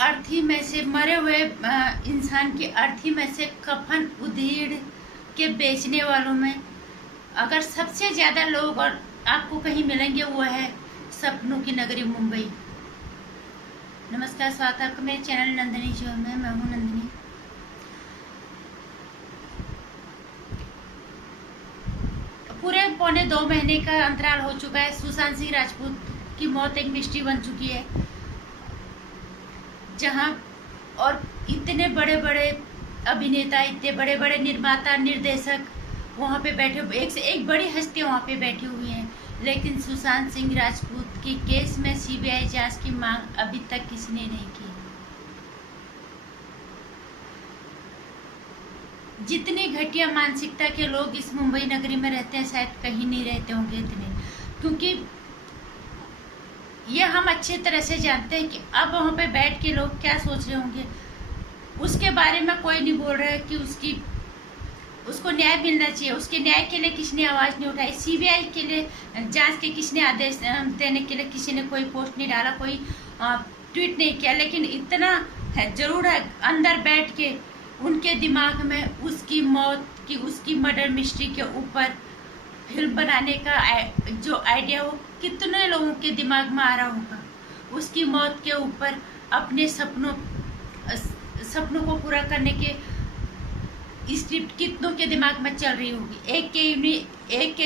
अर्थी में से मरे हुए इंसान की अर्थी में से कफन उधेड़ के बेचने वालों में अगर सबसे ज़्यादा लोग और आपको कहीं मिलेंगे वो है सपनों की नगरी मुंबई। नमस्कार, स्वागत है आपका मेरे चैनल नंदिनी शो में। मैं हूँ नंदिनी। पूरे पौने 2 महीने का अंतराल हो चुका है। सुशांत सिंह राजपूत की मौत एक मिस्ट्री बन चुकी है, जहां और इतने बड़े बड़े अभिनेता, इतने बड़े बड़े निर्माता, निर्देशक वहाँ पे बैठे, एक से एक बड़ी हस्तियाँ वहाँ पे बैठी हुई हैं, लेकिन सुशांत सिंह राजपूत के केस में सीबीआई जांच की मांग अभी तक किसी ने नहीं की। जितनी घटिया मानसिकता के लोग इस मुंबई नगरी में रहते हैं शायद कहीं नहीं रहते होंगे इतने, क्योंकि ये हम अच्छी तरह से जानते हैं कि अब वहाँ पे बैठ के लोग क्या सोच रहे होंगे। उसके बारे में कोई नहीं बोल रहा है कि उसको न्याय मिलना चाहिए। उसके न्याय के लिए किसी ने आवाज़ नहीं उठाई। सीबीआई के लिए जांच के किसी ने आदेश देने के लिए किसी ने कोई पोस्ट नहीं डाला, कोई ट्वीट नहीं किया। लेकिन इतना है जरूर है, अंदर बैठ के उनके दिमाग में उसकी मौत की, उसकी मर्डर मिस्ट्री के ऊपर फिल्म बनाने का जो आइडिया वो कितने लोगों के दिमाग में आ रहा होगा। उसकी मौत के ऊपर अपने सपनों को पूरा करने के स्क्रिप्ट कितनों के दिमाग में चल रही होगी। एक के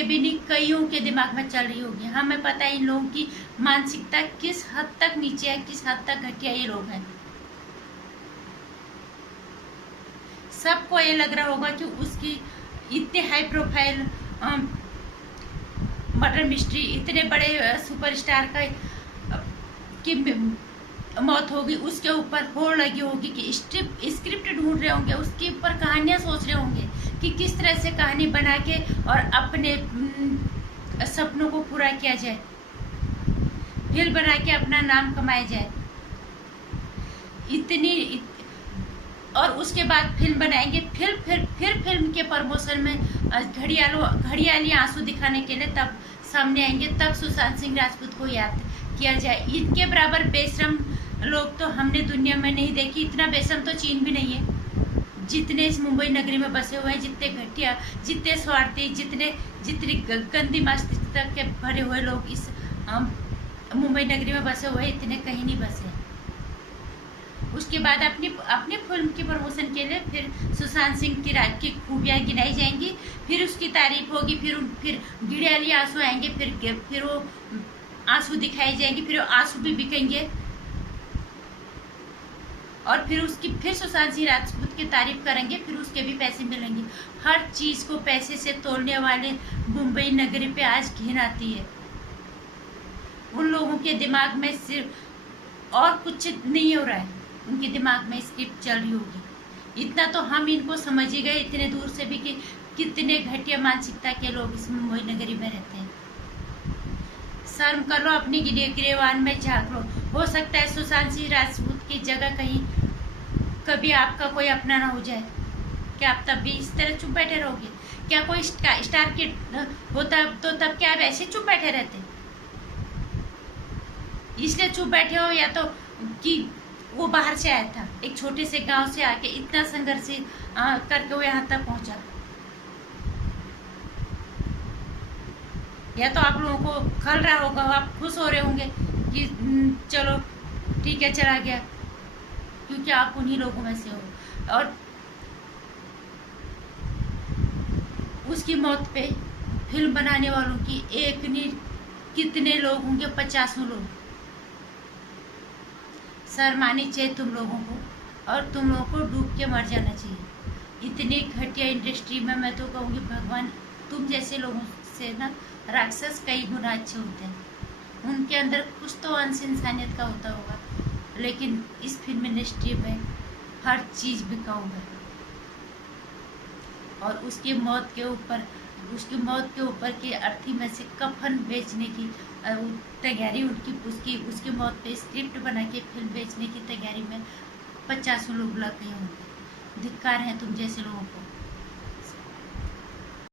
भी नहीं, कईयों के दिमाग में चल रही होगी। हमें पता है इन लोगों की मानसिकता किस हद तक नीचे है, किस हद तक घटिया ये लोग हैं। सबको ये लग रहा होगा कि उसकी इतने हाई प्रोफाइल मर्डर मिस्ट्री, इतने बड़े सुपरस्टार की मौत होगी, उसके ऊपर होड़ लगी होगी कि स्क्रिप्ट ढूंढ रहे होंगे, उसके ऊपर कहानियां सोच रहे होंगे कि किस तरह से कहानी बना के और अपने सपनों को पूरा किया जाए, फिल्म बना के अपना नाम कमाया जाए। और उसके बाद फिल्म बनाएंगे, फिर फिल्म के प्रमोशन में घड़ियाली आंसू दिखाने के लिए तब सामने आएंगे, तब सुशांत सिंह राजपूत को याद किया जाए। इनके बराबर बेशरम लोग तो हमने दुनिया में नहीं देखी। इतना बेशरम तो चीन भी नहीं है। जितने इस मुंबई नगरी में बसे हुए हैं, जितने घटिया, जितने स्वार्थी, जितनी गंदी मस्तिष्कता के भरे हुए लोग इस मुंबई नगरी में बसे हुए हैं, इतने कहीं नहीं बसे। उसके बाद अपनी फिल्म की प्रमोशन के लिए फिर सुशांत सिंह की खूबियाँ गिनाई जाएंगी, फिर उसकी तारीफ होगी, फिर गिड़ियाली आंसू आएंगे, फिर वो आंसू दिखाए जाएंगे, फिर वो आंसू भी बिकेंगे। और फिर सुशांत सिंह राजपूत की तारीफ करेंगे, फिर उसके भी पैसे मिलेंगे। हर चीज को पैसे से तोड़ने वाले मुंबई नगरी पे आज घिन आती है। उन लोगों के दिमाग में सिर्फ और कुछ नहीं हो रहा है, उनके दिमाग में स्क्रिप्ट चल रही होगी। इतना तो हम इनको समझ ही गए इतने दूर से भी कि कितने घटिया मानसिकता के लोग इस मुंबई नगरी में रहते हैं। शर्म कर लो, अपनी गिरेवान में झाँक लो। हो सकता है सुशांत सिंह राजपूत की जगह कहीं कभी आपका कोई अपना ना हो जाए। क्या आप तब भी इस तरह चुप बैठे रहोगे? क्या कोई स्टार किड होता तो तब क्या आप ऐसे चुप बैठे रहते? इसलिए चुप बैठे हो या तो कि वो बाहर से आया था, एक छोटे से गांव से आके इतना संघर्ष करके वो यहाँ तक पहुंचा। या तो आप लोगों को खल रहा होगा, आप खुश हो रहे होंगे कि चलो ठीक है चला गया, क्योंकि आप उन्हीं लोगों में से हो। और उसकी मौत पे फिल्म बनाने वालों की एक नहीं कितने लोग होंगे, 50 लोग। शर्म आनी चाहिए तुम लोगों को, और तुम लोगों को डूब के मर जाना चाहिए। इतनी घटिया इंडस्ट्री में मैं तो कहूँगी भगवान तुम जैसे लोगों से ना राक्षस कई गुना अच्छे होते हैं। उनके अंदर कुछ तो अंश इंसानियत का होता होगा, लेकिन इस फिल्म इंडस्ट्री में हर चीज़ बिकाऊ है। और उसकी मौत के ऊपर की अर्थी में से कफन बेचने की तैयारी उसकी मौत पे स्क्रिप्ट बना के फिल्म बेचने की तैयारी में 50 लोग लग गए होंगे। धिक्कार है तुम जैसे लोगों को।